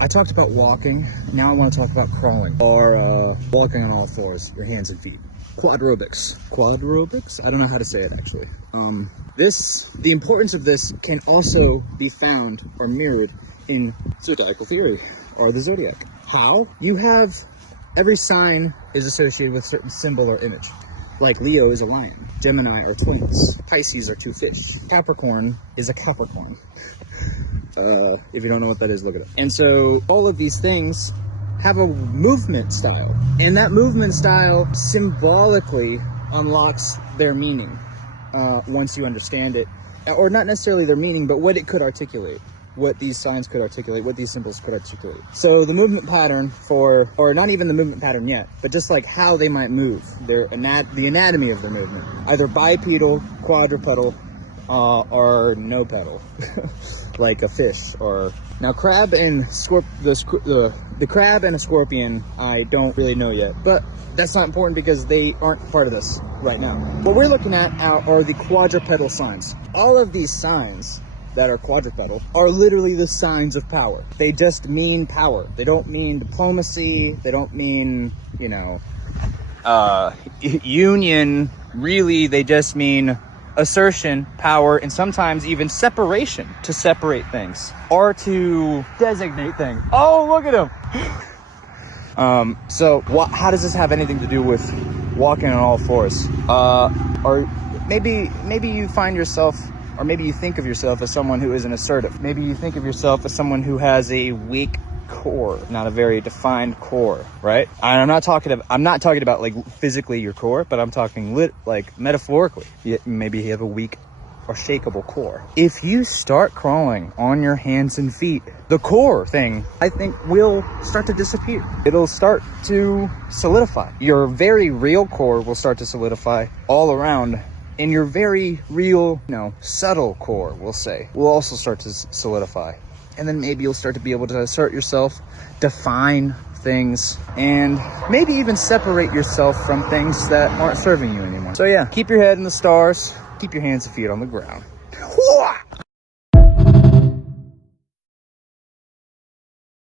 I talked about walking. Now I want to talk about crawling or walking on all fours, your hands and feet. Quadrobics. Quadrobics? I don't know how to say it actually. The importance of this can also be found or mirrored in zodiacal theory or the zodiac. How? You have every sign is associated with a certain symbol or image. Like Leo is a lion, Gemini are twins, Pisces are two fish, Capricorn is a Capricorn. If you don't know what that is, look it up. And so all of these things have a movement style, and that movement style symbolically unlocks their meaning once you understand it, or not necessarily their meaning, but what it could articulate, what these signs could articulate, what these symbols could articulate. So the movement pattern or not even the movement pattern yet, but just like how they might move, the anatomy of their movement, either bipedal, quadrupedal, or no pedal, like a fish. Or now crab and the crab and a scorpion, I don't really know yet, but that's not important because they aren't part of this right now. What we're looking at are the quadrupedal signs. All of these signs that are quadrupedal are literally the signs of power. They just mean power. They don't mean diplomacy. They don't mean, union. Really, they just mean assertion, power, and sometimes even separation, to separate things or to designate things. Oh, look at him. So how does this have anything to do with walking on all fours? Or maybe you find yourself, or maybe you think of yourself as someone who isn't assertive. Maybe you think of yourself as someone who has a weak core, not a very defined core, right? I'm not talking about like physically your core, but I'm talking like metaphorically. Maybe you have a weak or shakeable core. If you start crawling on your hands and feet, the core thing, I think, will start to disappear. It'll start to solidify. Your very real core will start to solidify all around. And your very real, subtle core, we'll say, will also start to solidify. And then maybe you'll start to be able to assert yourself, define things, and maybe even separate yourself from things that aren't serving you anymore. So yeah, keep your head in the stars, keep your hands and feet on the ground.